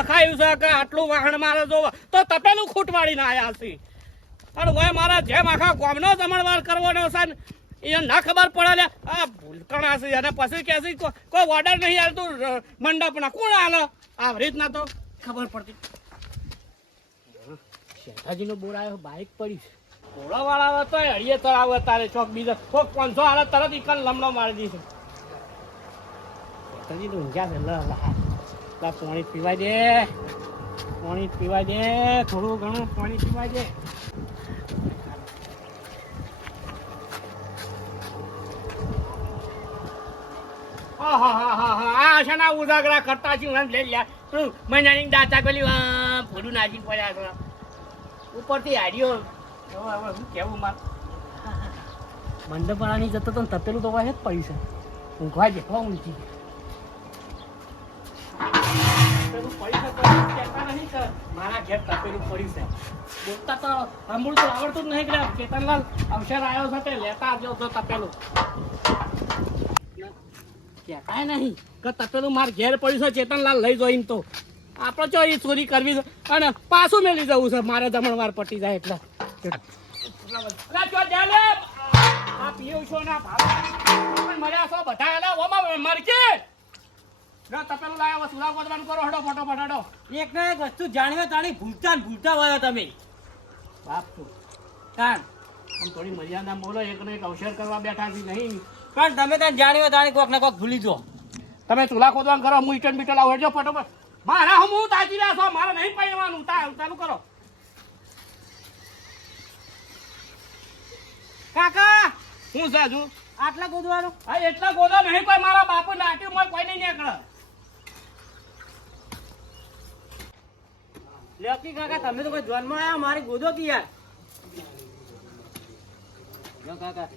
લખાયું છે કે આટલું વાહન મારે જો તો તપેલું ખૂટવાડીને આયા છે અને હોય મારા જેમ આખા ગામનો જમણવાર કરવાનો છે ને એ ના ખબર પડે લે આ ભૂલકણા છે અને પછી કે છે કોઈ ઓર્ડર નહીં આવતું મંડપના કોણ આલે આ રીતના તો ખબર પડતી શેઠાજીનો બોર આવ્યો બાઇક પડી ઘોડા વાળા તો હળીએ તળાવ તારે ચોક બીજા ચોક 500 હાલે તરત ઈકન લમણો મારી દીધો શેઠાજી તો ઊંઘ્યા છે પાણી પીવાય દે થોડું ઘણું પાણી પીવાય દે આ છે ને ઉજાગરા કરતા છે લઈ લ્યા તું મહિનાની દાતા પેલી ફોડું નાખી પડ્યા છે ઉપરથી હાડ્યો હવે શું કેવું માર મંડપવાળાની જતો તો તપેલું તો વાહે જ પડ્યું છે ઊંઘવા જેટલો ઊંચી મારા ઘેર તપેલું પડ્યું છે બોલતા તો સાંભળું તો આવડતું જ નહીં કે કેતનલાલ અવસર આવ્યો છે તે લેતા આવજો તો તપેલું કહેતાય નહીં કે તપેલું માર ઘેર પડ્યું છે ચેતનલાલ લઈ જોઈને તો આપણે જો એ ચોરી કરવી છે અને પાછું મેલી જવું છે મારે જમણવાર પટી જાય એટલે આ પીવું છો ના ભાવ મર્યા છો બધા મરકી તપેલું લાવ્યા સુલા ગોદવાનું કરો હડો ફટોફટ હડો એક ને એક વસ્તુ જાણવે તાણી ભૂલતા હોય તમે બાપ તું કાન આમ થોડી મર્યાદા બોલો એક ને એક અવસર કરવા બેઠા છે નહીં પણ તમે ત્યાં જાણવે તાણી કોક ને કોક ભૂલી જો તમે ચૂલા ખોદવાનું કરો હું ઈટન બીટન આવડજો ફટોફટ મારા હું તાજી રહ્યા છો મારે નહીં પાડવાનું ચાલુ કરો કાકા હું સાજુ આટલા ગોદવાનું હા એટલા ગોદો નહીં કોઈ મારા બાપુ નાટ્યું માં કોઈ નહીં નીકળે લેકી કાકા તમે તો કોઈ જોનમાં આવ્યા મારી ગોદો કી યાર જો કાકા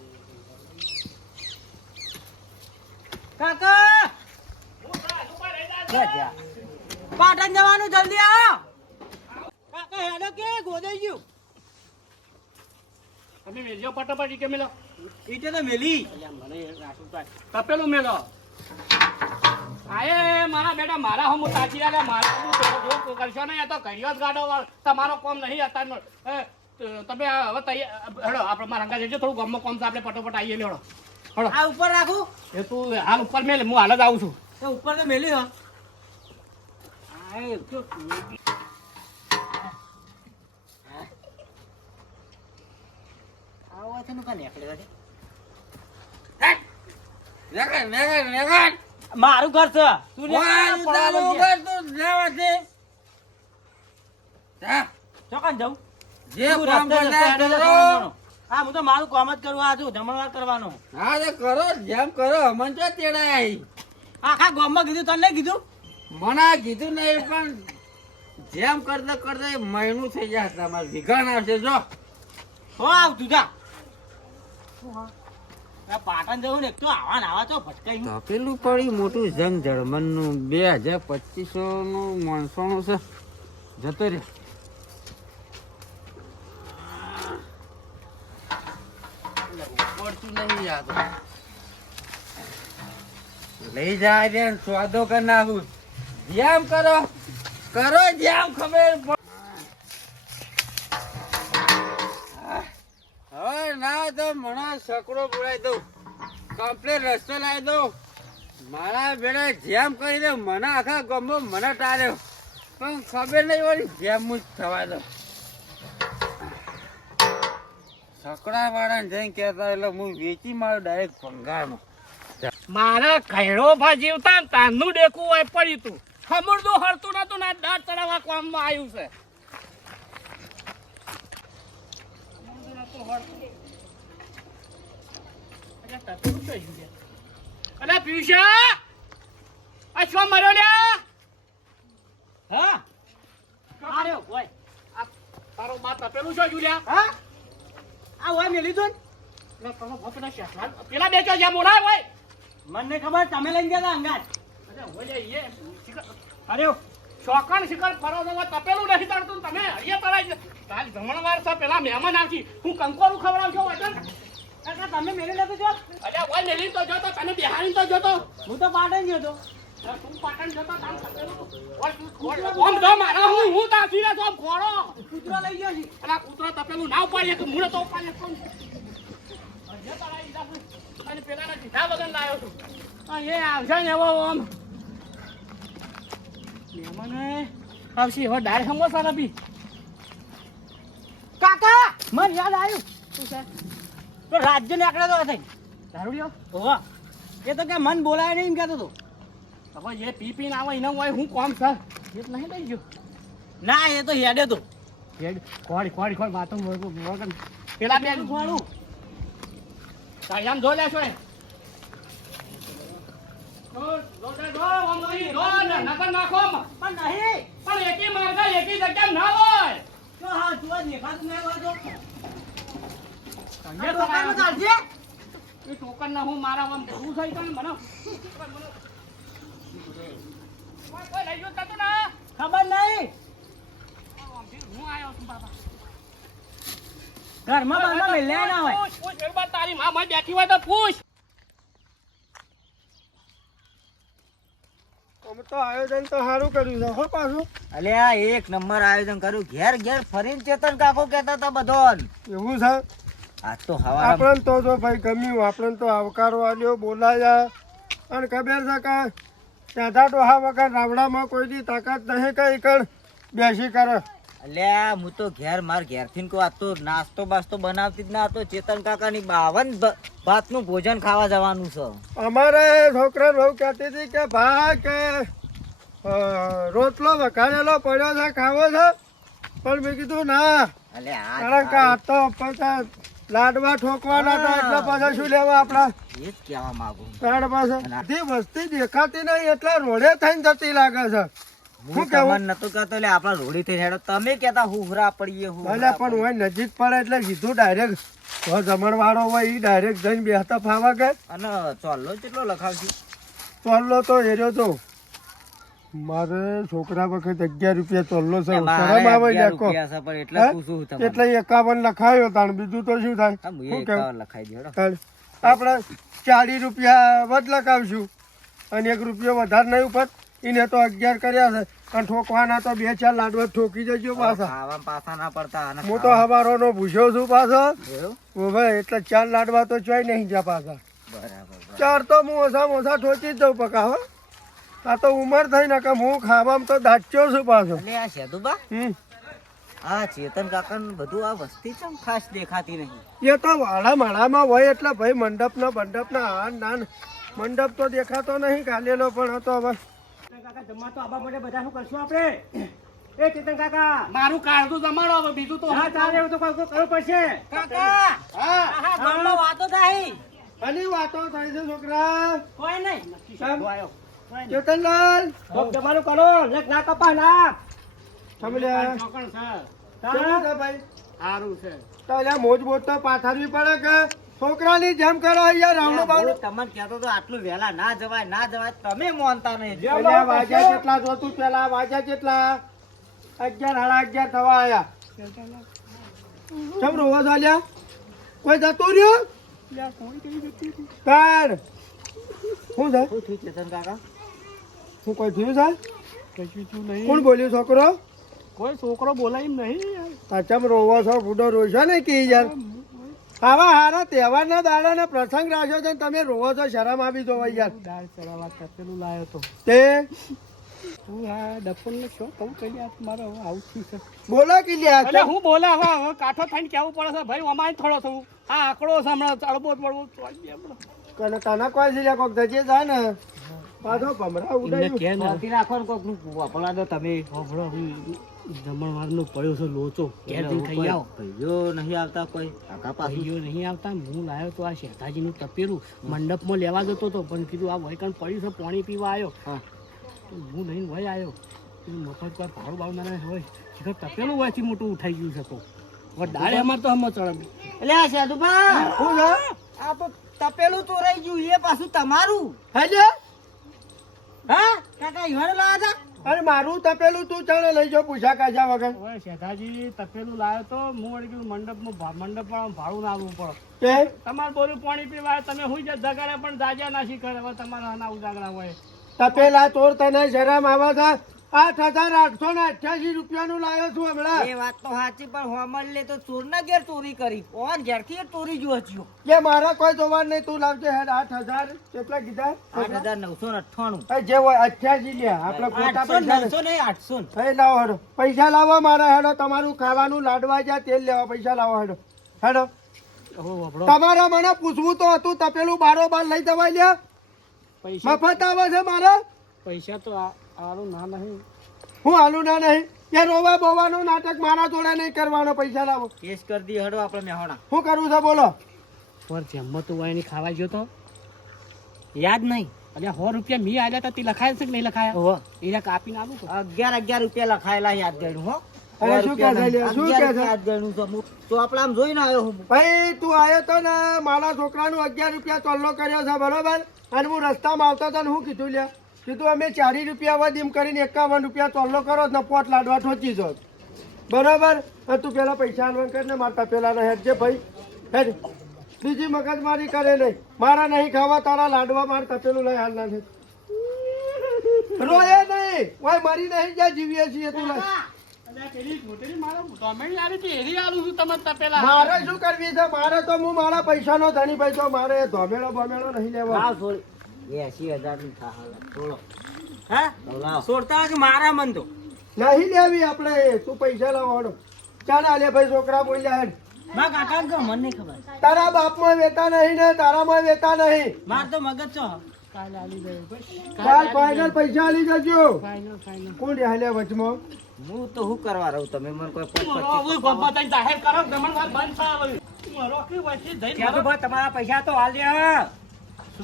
કાકા પાટણ જવાનું જલ્દી આવો કાકા હેડો કે ગોદાઈ ગયું તમે મેલ્યો ફટોફટ ઈટે મેલો ઈટે તો મેલી મને તપેલું મેલો આયે મારા બેટા મારા હું તાજી રહ્યા મારા જો કરશો નહીં તો કર્યો જ ગાડો તમારો કોમ નહીં અત્યારનો તમે હવે તૈયાર હેડો આપણે મારા અંગા જજો થોડું ગામમાં કોમ છે આપણે ફટોફટ આવીએ લેડો હેડો આ ઉપર રાખું એ તું હાલ ઉપર મેલ હું હાલ જ આવું છું તો ઉપર તો મેલી હો મારું ઘર છે તું ચોકન જવું હા હું તો મારું કામ જ કરવા છું જમણવાર કરવાનો હા તો કરો જેમ કરો અમન તો તેડાય આખા ગામમાં કીધું તને કીધું મને કીધું નહીં પણ જેમ કરતા કરતા મહિનું થઈ જાય તમારે વિઘાણ આવશે જો હો આવતું જા પાટણ જવું ને તો આવા તો ભટકાઈ તપેલું પડી મોટું જંગ જર્મન નું 2250 નું 900 નું છે જતો રે પડતું નહીં યાદ લઈ જાય રે સ્વાદો કરી નાખું જેમ કરો જેમ ખબર હવે ના તો મને સકડો બોલાવી દઉં કમ્પ્લેટ રસ્તો લાવી દઉં મારા બેડા જેમ કરી દઉં મને આખા ગામમાં મને ટાળ્યો પણ ખબર નહીં વળી જેમ જ થવા દઉં સકડા વાળાને જઈને કહેતા એટલે હું વેચી મારું ડાયરેક્ટ ભંગારમાં મારા કૈરો ભાજીવતા તારનું ડેકું હોય પડ્યું તું ખમરદું હરતું નતું ના દાંત ચડાવવા કામમાં આવ્યું છે અરે પિયુષા આ શું મર્યો લ્યા હા આર્યો ઓય આ તારો બા તપેલું છો જુલ્યા હા આ ઓય મેલી દો પેલા બે ચો જ્યાં મોડા હોય મને ખબર તમે લઈને ગયા અંગાત અરે શોકણ શિખર ફરો તપેલું નથી તળતું તમે હરિયે તળાઈ કાલ જમણવાર છે પેલા મહેમાન આવતી હું કંકોરું ખવડાવજો વચન કાકા તમે મેલી લેતો છો અરે ઓય મેલી તો જો તો તને બિહારી તો જો તો હું તો પાટણ ગયો તો તું પાટણ જતો તામ તપેલું ઓમ તો મારા હું તાસી રે તો ખોરો કૂતરો લઈ ગયો છે અલા કૂતરો તપેલું ના ઉપાડીએ કે મુણે તો ઉપાડીએ કોણ જે તારા ઈદા અને પેલાના જીધા વગર લાયો છું એ આવશે ને એવો ઓમ મને આવશે હવે ડાળ સમોસા નથી કાકા મને યાદ આવ્યું શું છે તો રાજ્ય ને આકડે તો હતા દારૂડિયો ઓવા એ તો કે મન બોલાય નહીં એમ કહેતો તો હવે જે પી પીને આવે એના હોય હું કોમ સર એ જ નહીં દઈ ગયો ના એ તો હેડે તો ખોડી વાતો વગર પેલા બે ખોડું આમ જો લેશો એ પણ નહીં પણ એકી માર્ગા એકી જગ્યા ના હોય તો હા તું આ દેખાતું નહીં હોય તો સંજય આ ટોકાનું ચાલશે એ ટોકન ના હું મારા આમ ભૂ થઈ ગયું મને કોઈ લઈ ગયું તું ના ખબર નહીં હું આવ્યો છું બાબા ઘરમાં બારમાં મેલ્યા ના હોય પૂછ એકવાર તારી માં માં બેઠી હોય તો પૂછ અમે તો આયોજન તો સારું કર્યું છે હો પાછું અલ્યા એક નંબર આયોજન કર્યું ઘેર ઘેર ફરીને ચેતન કાકો કહેતા હતા બધો એવું છે આજ તો હવા આપણને તો જો ભાઈ ગમ્યું આપણને તો આવકારો આલ્યો બોલાયા અને ખબર છે કે ત્યાંથી ડોહા વગર રાવડામાં કોઈની તાકાત નહીં કઈ કણ બેસી કરે અલ્યા હું તો ઘેર માર ઘેરથી કો આ તો નાસ્તો બાસ્તો બનાવતી જ ના તો ચેતન કાકાની 52 ભાતનું ભોજન ખાવા જવાનું છે અમારે છોકરા બહુ કહેતી હતી કે ભાઈ કે રોટલો વઘારેલો પડ્યો છે ખાવો છે પણ મેં કીધું ના અલ્યા કારણ કે આ તો પછી લાડવા ઠોકવાના તો એટલે પાછા શું લેવા આપણા એ જ કહેવા માંગુ તાર પાસે બધી વસ્તી દેખાતી નહીં એટલે રોડે થઈને જતી લાગે છે હું તમને નતો કહેતો એટલે આપણા રોડી થઈ હેડો તમે કહેતા હુહરા પડીએ ભલે પણ હોય નજીક પડે એટલે કીધું ડાયરેક્ટ તો જમણવાળો હોય એ ડાયરેક્ટ જઈને બેસતા ફાવા કે અને ચોલ્લો કેટલો લખાવશું ચોલ્લો તો એર્યો તો મારે છોકરા વખત 11 રૂપિયા ચોલ્લો છે શરમ આવે લેકો એટલે 51 લખાયો તાણ બીજું તો શું થાય શું કેવું લખાઈ દે આપણે 40 રૂપિયા વધ લખાવશું અને 1 રૂપિયો વધારે નહીં ઉપર એને તો 11 કર્યા છે અને ઠોકવાના તો 2-4 લાડવા ઠોકી જજો પાછા પાછા ના પડતા હું તો હવારોનો ભૂસ્યો છું પાછો ભાઈ એટલે 4 લાડવા તો ચોય નહીં જા પાછા બરાબર 4 તો હું ઓછા ઠોકી જ દઉં પકા હો આ તો ઉંમર થઈ ને કે હું ખાવામાં તો દાચ્યો છું પાછો એટલે આ સેદુબા આ ચેતન કાકા બધું આ વસ્તી ચમ ખાસ દેખાતી નહીં એ તો વાળા માળામાં હોય એટલે ભાઈ મંડપના હાન નાન મંડપ તો દેખાતો નહીં કાલેલો પણ હતો હવે કાકા જમવા તો આવવા માટે બધા શું કરશું આપણે એ ચેતન કાકા મારું કાળતું જમાડો હવે બીજું તો હા ચાલે એવું તો કરવું પડશે કાકા હા હા ગામમાં વાતો થાય આની વાતો થાય છે છોકરા કોઈ નહીં ચેતનલાલ જમાનું કરો ના કપા ના સમલ્યા ચોકણ છે કેવું છે ભાઈ સારું છે તો અહીંયા મોજ તો પાથરવી પડે કે છોકરાની જેમ કરો અહીંયા રાવણું બાવણું તમને કહેતો તો આટલું વહેલા ના જવાય તમે માનતા નહીં પેલા વાગ્યા કેટલા જોતું પેલા વાગ્યા કેટલા 11 સાડા 11 થવા આયા કેમ રોવા ચાલ્યા કોઈ જતું રહ્યું તાર શું છે ચેતન કાકા શું કોઈ થયું છે કોણ બોલ્યું છોકરો કોઈ છોકરો બોલાય એમ નહીં સાચમ રોવો છો બુડો રોશો ને કે યાર આવા હારા તહેવારના દાડાના પ્રસંગ રાખ્યો છે તમે રોવો છો શરમ આવી જો યાર દાળ ચડાવવા તપેલું લાવ્યો તો તે હું આ ડફન ને શું કહું કઈ આ મારે હવે આવું થયું છે બોલો કે લ્યા એટલે હું બોલે હવે કાઠો થઈને કેવું પડે છે ભાઈ અમારે થોડો થવું આ આંકડો છે હમણાં ચડબો પડવો કને તને કોઈ છે કોક જજે જાય ને પાછો ભમરા ઉડાયું શાંતિ રાખો ને કોક વપલા દો તમે જમણવારનો પડ્યો છે લોચો ઘેર જઈને ખાઈ આવો ભાઈઓ નહીં આવતા કોઈ કાકા પાસે ભાઈઓ નહીં આવતા હું લાવ્યો તો આ શેઠાજીનું તપેલું મંડપમાં લેવા જતો હતો પણ કીધું આ વૈકણ પડ્યું છે પાણી પીવા આવ્યો હું લઈને વહી આવ્યો મફત પર ભાડું બાવના હોય શીખર તપેલું વયથી મોટું ઉઠાઈ ગયું છે તો હવે દાળે અમારે તો હમ ચડે એટલે આ સેદુબા શું છે આ તો તપેલું ચોરાઈ ગયું એ પાછું તમારું હેજે હા કાકા ઈવાને લાવ્યા હતા અરે મારું તપેલું તું ચાલે લઈ જાઓ પૂછા કાજા વગર હવે શેઠાજી તપેલું લાવ્યો તો હું વળી કીધું મંડપ પણ ભાડું ના આવવું પડે તે તમારે બોલું પાણી પીવા તમે હું જ જગાડે પણ જાજા નાસી કરે હવે તમારા આના ઉજાગરા હોય તપેલા ચોર તને શરમ આવે છે? 8,888 રૂપિયાનું લાવ્યો છું હમણાં. એ વાત તો સાચી પણ હોમલ લે તો ચોરના ઘેર ચોરી કરી ઓન ઘેરથી એ ચોરી જો હચ્યો કે મારા કોઈ જોવા નહીં, તું લાવજે હેડ 8,000 કેટલા કીધા? 8,998 એ જે હોય 88 લે આપણે ખોટા 800 પૈસા 900 નહીં 800 એ લાવો હેડો, પૈસા લાવો મારા હેડો, તમારું ખાવાનું લાડવા જ્યાં તેલ લેવા પૈસા લાવો હેડો હેડો. તમારે મને પૂછવું તો હતું, તપેલું બારોબાર લઈ જવા લ્યા. પૈસા મફત આવે છે મારે, પૈસા તો આલું ના નહીં. હું હાલું ના નહીં. એ રોવા બોવાનું નાટક મારા જોડે નહીં કરવાનો, પૈસા લાવો. કેસ કરી દી હડો આપણે મેહોણા શું કરવું છે બોલો? પર જેમ તું વાયની ખાવા ગયો તો યાદ નહીં એટલે 100 રૂપિયા મી આલ્યા તા તે લખાયા છે કે નહીં લખાયા? ઓહો એને કાપીને આલું તો 11 રૂપિયા લખાયેલા યાદ ગયું હો અરે શું કહે છે લ્યા? શું કહે છે? યાદ ગયું છે હું તો આપણા જોઈને આવ્યો હું ભાઈ તું આવ્યો તો ને મારા છોકરાનું 11 રૂપિયા ચોલ્લો કર્યો છે બરોબર, અને હું રસ્તામાં આવતો હતો ને હું કીધું લ્યા, કીધું અમે 40 રૂપિયા વધ એમ કરીને 51 રૂપિયા ચોલ્લો કરો ને પોટ લાડવા ઠોચી જો બરોબર. અને તું પેલા પૈસા આલવા કરીને મારતા પેલા હેડ છે ભાઈ હેડ, બીજી મગજમારી કરે નહીં. મારા નહીં ખાવા તારા લાડવા, માર તપેલું લઈ હાલ નાખે. રોયે નહીં ઓય મરી નહીં જ્યાં જીવીએ છીએ તું લઈ. મારે શું કરવી છે? મારે તો હું મારા પૈસાનો ધણી ભાઈ તો મારે ધોમેળો બમેળો નહીં લેવો. લાવ છોડી 80,000 ની થાળ છોડો હા લાવ છોડતા કે મારા મન તો નહીં લેવી આપણે, તું પૈસા લાવવાનો. ચાલ આલે ભાઈ છોકરા બોલ્યા હેડ. મા કાકા કે મને નહીં ખબર તારા બાપમાં વેતા નહીં ને તારામાં વેતા નહીં. માર તો મગજ છો ચાલ ફાઇનલ પૈસા આલી જજો. ફાઇનલ ફાઇનલ કોણ હાલ્યા વચમાં? હું તો શું કરવા રહું તમે મને કોઈ જાહેર કરો જમણવાર બંધ થાય. મારો કે વચ્ચે જઈને તમારા પૈસા તો હાલ દે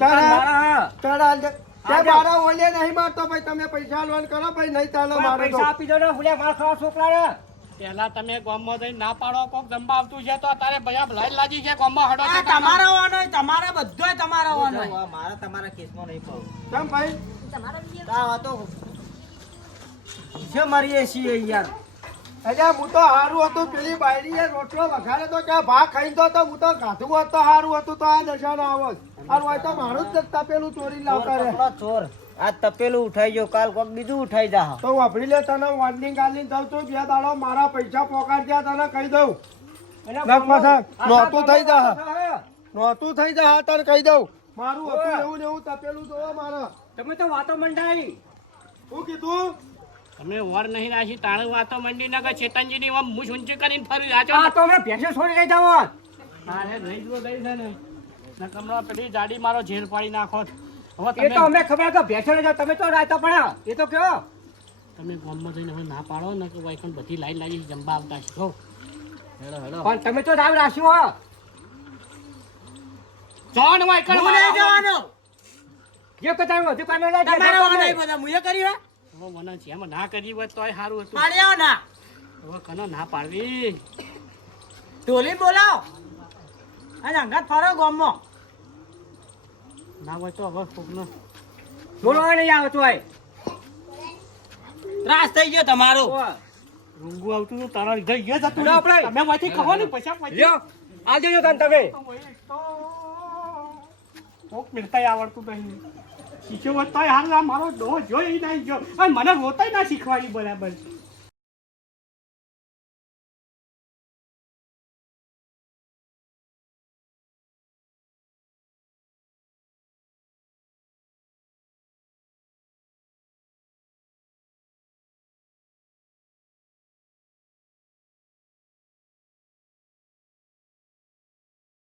તારા ચાલ હાલ દે. તે મારા ઓલે નહીં મારતો ભાઈ, તમે પૈસા આલવાનું કરો ભાઈ, નહીં ચાલે મારે તો. આપી દો ને ફૂલે માર ખાવા છોકરા પેલા તમે ગામમાં જઈને ના પાડો, કોક જમવા આવતું છે તો તારે ભયા ભલાઈ લાગી છે ગામમાં હડો છે તમારા વાનો તમારા બધોય તમારા વાનો મારા તમારા કેસમાં નહીં પાવું કેમ ભાઈ? આ તો જે મરીએ છીએ યાર અલ્યા હું તો હારું હતું, પેલી બાયડીએ રોટલો વઘારે તો કે ભાગ ખાઈ તો હું તો ગાધું હોત તો હારું હતું, તો આ દશા ના આવત. અને હોય તો મારું જ તપેલું ચોરી લાવતા રહે. ચોર આ તપેલું ઉઠાઈ ગયો, કાલ કોક બીજું ઉઠાઈ જા તો વાપરી લે, તને વોર્નિંગ આલીને દઉં છું, 2 દાડો મારા પૈસા પોકાડ ગયા તને કહી દઉં. નહોતું થઈ જા, નહોતું થઈ જા તને કહી દઉં. મારું હતું એવું ને એવું તપેલું જોવો મારે. તમે તો વાતો મંડાઈ શું કીધું? તમે વર નહીં રાશી તાણે વાતો મંડી ના કે ચેતનજી ની મુશ ઊંચી કરીને ફરી આ આ તો અમે ભેંસો છોડી લઈ જાવ તારે રહી જો ગઈ છે ને નકમનો પેલી જાડી મારો ઝેર પાડી નાખો. હવે એ તો અમે ખબર કે ભેંસો લઈ જાવ તમે તો રાયતા પણ એ તો કયો તમે ગામમાં જઈને હવે ના પાડો ને કે વાઈકણ બધી લાઈન લાગી જમવા આવતા છે. જો પણ તમે તો રાવ રાખ્યું હો જોન વાઈકણ હું નહીં જવાનો જે કતાર વધુ કામે લઈ તમારો નહીં બધા મુએ કરી હે હવે મને જેમ ના કરી હોય તોય સારું હતું. પાડ્યો ના હવે કનો ના પાડવી ટોલી બોલાવ અને અંગત ફરો ગામમાં ના હોય તો હવે કોકનો બોલો નહીં આવતો હોય ત્રાસ થઈ ગયો તમારો રૂંગું આવતું હતું તારા લીધે એ જ હતું. લો આપણે. તમે વાંચી કહો ને પછી લ્યો આવજો જો તને તમે કોક મિલતાય આવડતું નહીં. શીખ્યો હોત તોય હાલ આ મારો ડોહ જોઈ નહીં ગયો અને મને રોતાય ના શીખવાડી બરાબર.